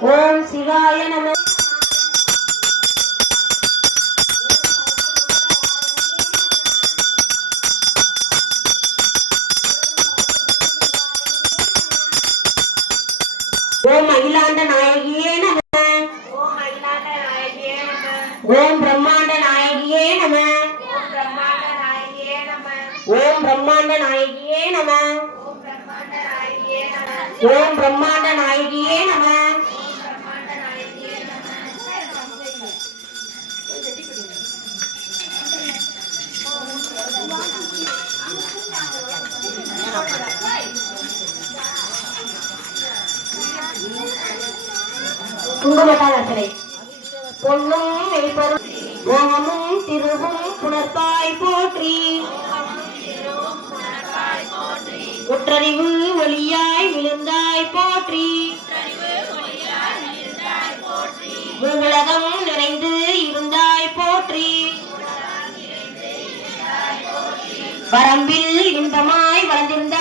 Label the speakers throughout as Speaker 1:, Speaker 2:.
Speaker 1: ஓம் சிவாய நம. ஓம் அகிலாண்ட நாயகியே நம.
Speaker 2: ஓம் அகிலாண்ட நாயகியே நம.
Speaker 1: ஓம் பிரம்மாண்ட நாயகியே நம.
Speaker 2: ஓம் பிரம்மாண்ட நாயகியே நம.
Speaker 1: ஓம் பிரம்மாண்ட நாயகியே நம.
Speaker 2: ஓம் பிரம்மாண்ட நாயகியே நம.
Speaker 1: ஓம் பிரம்மாண்ட நாயகியே நம குங்குமத்தாளத்திலே பொன்னும் மெய்ப்பொருள் ஓமமும் திருவும் புணர்ப்பாய் போற்றி. ஒற்றறிவு ஒளியாய் விழுந்தாய் போற்றி. உலகம் நிறைந்து இருந்தாய் போற்றி. வரம்பில் இன்பமாய் வளர்ந்திருந்த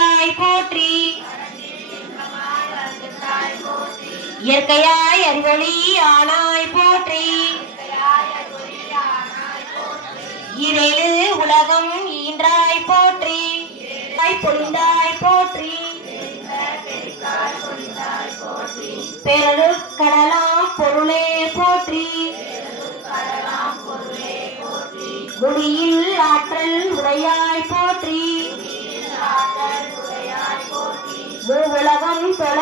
Speaker 1: இயற்கையாய் அறிவொளி ஆனாய் போற்றி. இரேழு உலகம் ஈன்றாய் போற்றி. பொழிந்தாய் போற்றி. பெரு கடலாம் பொருளே போற்றி. குடியில் ஆற்றல் உடையாய் போற்றி. உலகம் தொழ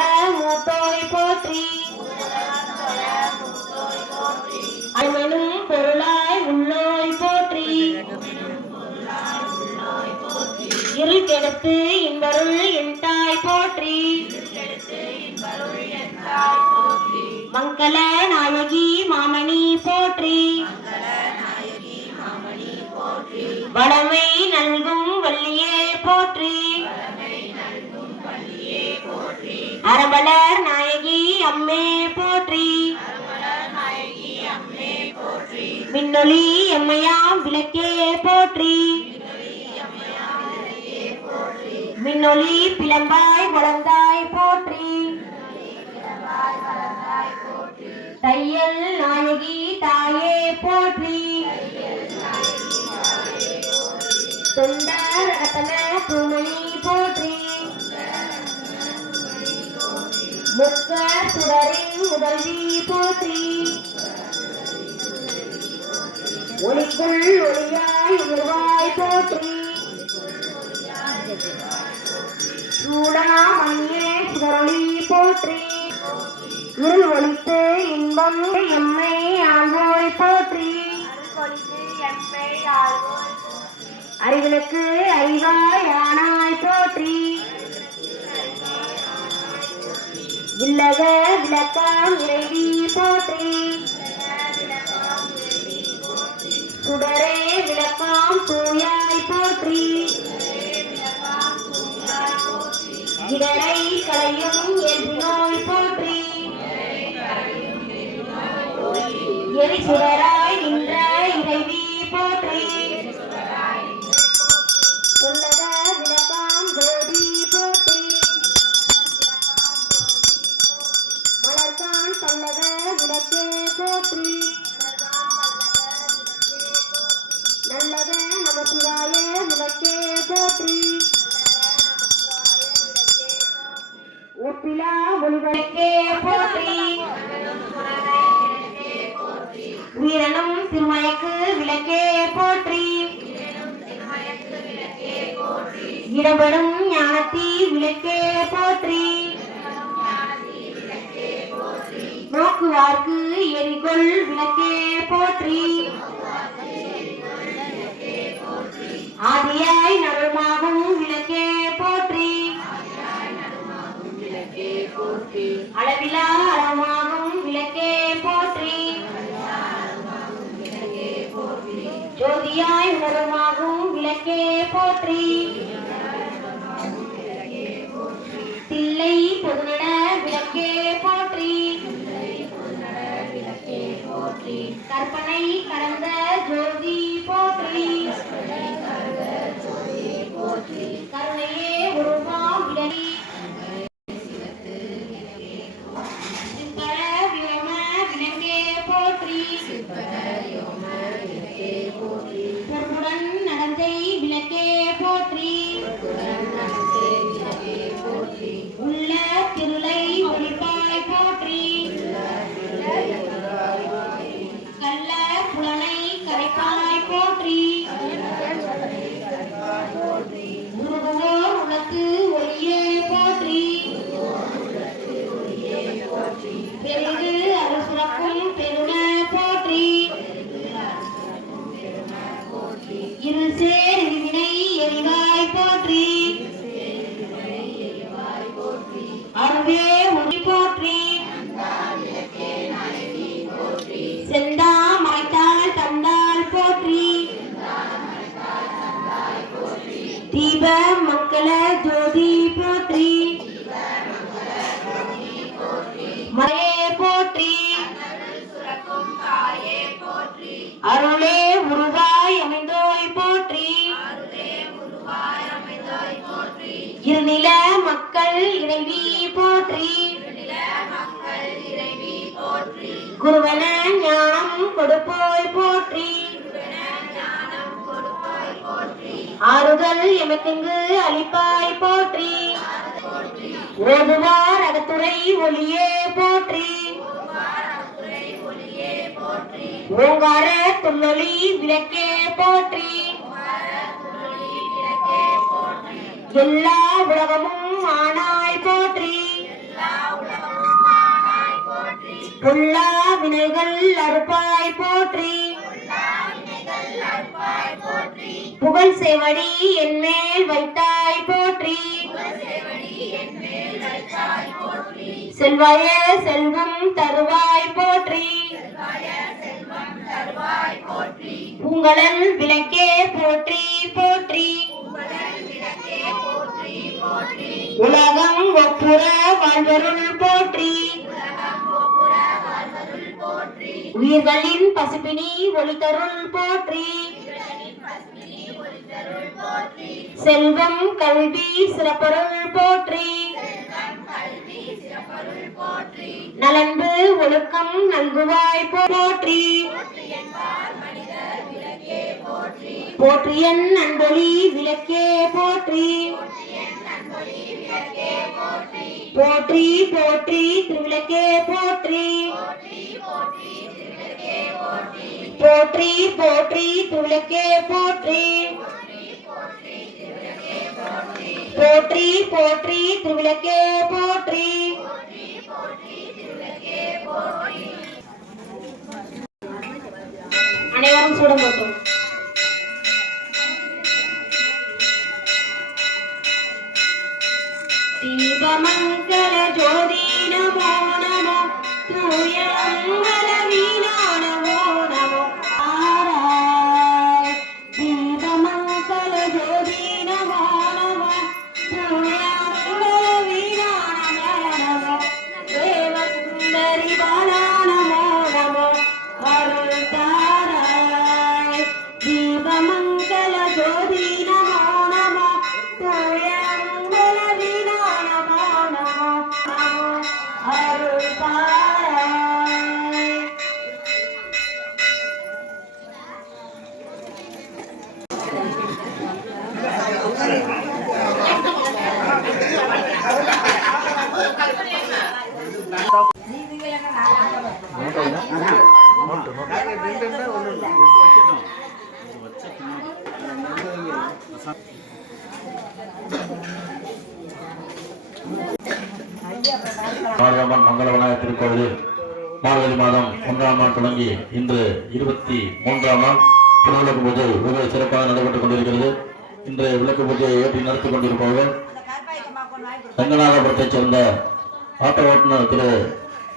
Speaker 1: மங்கள நாயகி மாமணி போற்றி. வளமை நல்கும் வள்ளியே போற்றி. அரபலர் நாயகி அம்மே போற்றி. விண்ணொளி எம்மையாம் விளக்கே போற்றி. விண்ணொளி பிளம்பாய் வளர்ந்தாய் போற்றி. தையல் நாயகி தாயே போற்றி தொண்டர் ரத்தன பூமணி போற்றி முக்க சுடரின் முதல்வி போற்றி ஒளிக்குள் ஒளியாய் உருவாய் போற்றி சூடாமணியே சுடரொளி போற்றி இருள் ஒளித்து இன்பம் எம்மை ஆழ்வோய் போற்றி.
Speaker 2: அருள்பொழிந்து
Speaker 1: அறிவிலுக்கு அறிவாய் ஆனாய் போற்றி. இல்லக விளக்கம் இறைவி போற்றி. சுடரே விளக்கம் தூயாய் போற்றி. இடரை கலையும் எதினோய் சுடராய் நின்ற இறைவி போற்றி. உன்னத விளக்கம் ஜோதி போற்றி. மலர்கான் பல்லவ விளக்கே போற்றி. நல்லத நமசிவாய விளக்கே போற்றி. ஒப்பிலா ஒளிவிளக்கே போற்றி. வீரனும் திருமயக்கு விளக்கே போற்றி. இடபடும் ஞானத்தி விளக்கே போற்றி. நோக்குவார்க்கு எரிகொள் விளக்கே போற்றி. ஆதியாய் நடுமாகும் விளக்கே போற்றி. அளவிலா அளமாகும் ஜோதியாய் உணருமாகும் விளக்கே போற்றி இருநில மக்கள் இறைவி போற்றி. குருவன ஞானம் கொடுப்போய் போற்றி. ஆறுதல் எமக்கெங்கு அளிப்பாய் போற்றி. ஓதுவார் அகத்துறை ஒளியே போற்றி. ஓங்கார துள்ளொலி விளக்கே போற்றி. எல்லா உலகமும் ஆனாய் போற்றி. புல்லா வினைகள் அறுப்பாய் போற்றி. புகழ் செவடி என்மேல் வைத்தாய் போற்றி. செல்வாய செல்வம் தருவாய் போற்றி. பூங்கலன் விளக்கே போற்றி போற்றி. உலகம் ஒப்புற வாழ்வருள் போற்றி. உயிர்களின் பசுப்பினி ஒளித்தருள் போற்றி. செல்வம் கல்வி சிறப்பொருள் போற்றி. நலன்பு ஒழுக்கம் நல்குவாய் போற்றி. போற்றியன் அன்பொழி விளக்கே போற்றி. போற்றி போற்றி திருவிளக்கே போற்றி. போற்றி போற்றி திருவிளக்கே போற்றி. போற்றி போற்றி திருவிளக்கே போற்றி. அனைவரும் சூடம் போட்டு
Speaker 3: மாரியம்மன் மங்களவனாய திருக்கோவிலில் மார்கழி மாதம் ஒன்றாம் நாள் தொடங்கி இன்று இருபத்தி மூன்றாம் நாள் திருவிளக்கு பூஜை மிக சிறப்பாக நடைபெற்றுக் கொண்டிருக்கிறது. இன்று விளக்கு பூஜையை ஏற்றி நடத்திக் கொண்டிருப்பவர்கள் ரங்கநாதபுரத்தைச் சேர்ந்த ஆட்டோ ஓட்டுநர் திரு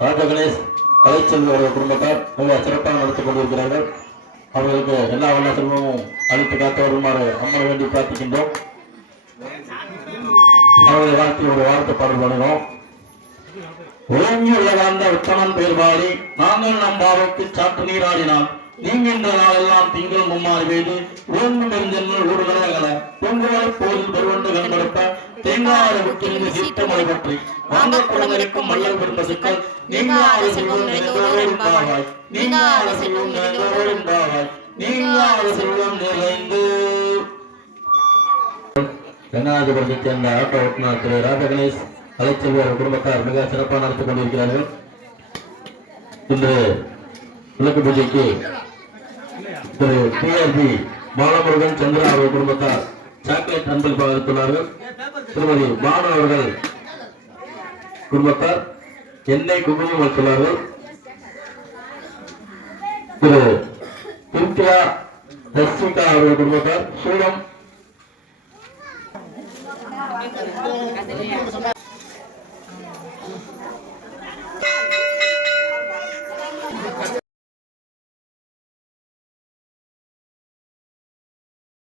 Speaker 3: ராஜகணேஷ் கலைச்செல்வருடைய குடும்பத்தார் மிக சிறப்பாக நடத்தி கொண்டிருக்கிறார்கள். அவர்களுக்கு எல்லா வல்ல செல்வமும் காத்து வருமாறு அம்மனை வேண்டி பிரார்த்திக்கின்றோம். அவர்களை வாழ்த்தி ஒரு வார்த்தை பாடல் பண்ணுகிறோம் ஓங்கியுள்ளதாந்த உத்தமன் பெயர்பாடி நாங்கள் நம் பாவக்கு சாற்று நீராடினான் நீங்கின்ற நாளெல்லாம் திங்கள் மும்மாறி வேண்டி ஓங்கும் பெருஞ்சென்னல் ஊர்கலகல பொங்குவாய் போரில் பெருவண்டு கண்படுத்த தேங்காறு விட்டிருந்து சீட்ட மொழி பற்றி வாங்க குளங்கரைக்கும் மல்லல் பெரும் பசுக்கள் நீங்காத செல்வம் நிறைந்தோடு உண்டாவாய் நீங்காத செல்வம் நிறைந்தோடு உண்டாவாய் நீங்காத செல்வம் நிறைந்து. ரங்கநாதபுரத்தைச் சேர்ந்த ஆட்டோ ஓட்டுநர் திரு ராஜ கணேஷ் அவர் குடும்பத்தார் மிக சிறப்பாக நடத்திக் கொண்டிருக்கிறார்கள். இன்று விளக்கு பூஜைக்கு திரு டிஆர்பி பாலமுருகன் சந்திரா அவர்கள் குடும்பத்தார். சாக்லேட் அன்பில் பாதித்துள்ளார்கள் திருமதி பானு அவர்கள் குடும்பத்தார். எண்ணெய் குங்குமம் வைத்துள்ளார்கள் திரு கும்பியா ரஷ்மிகா அவர்கள் குடும்பத்தார். சூடம் Thank you.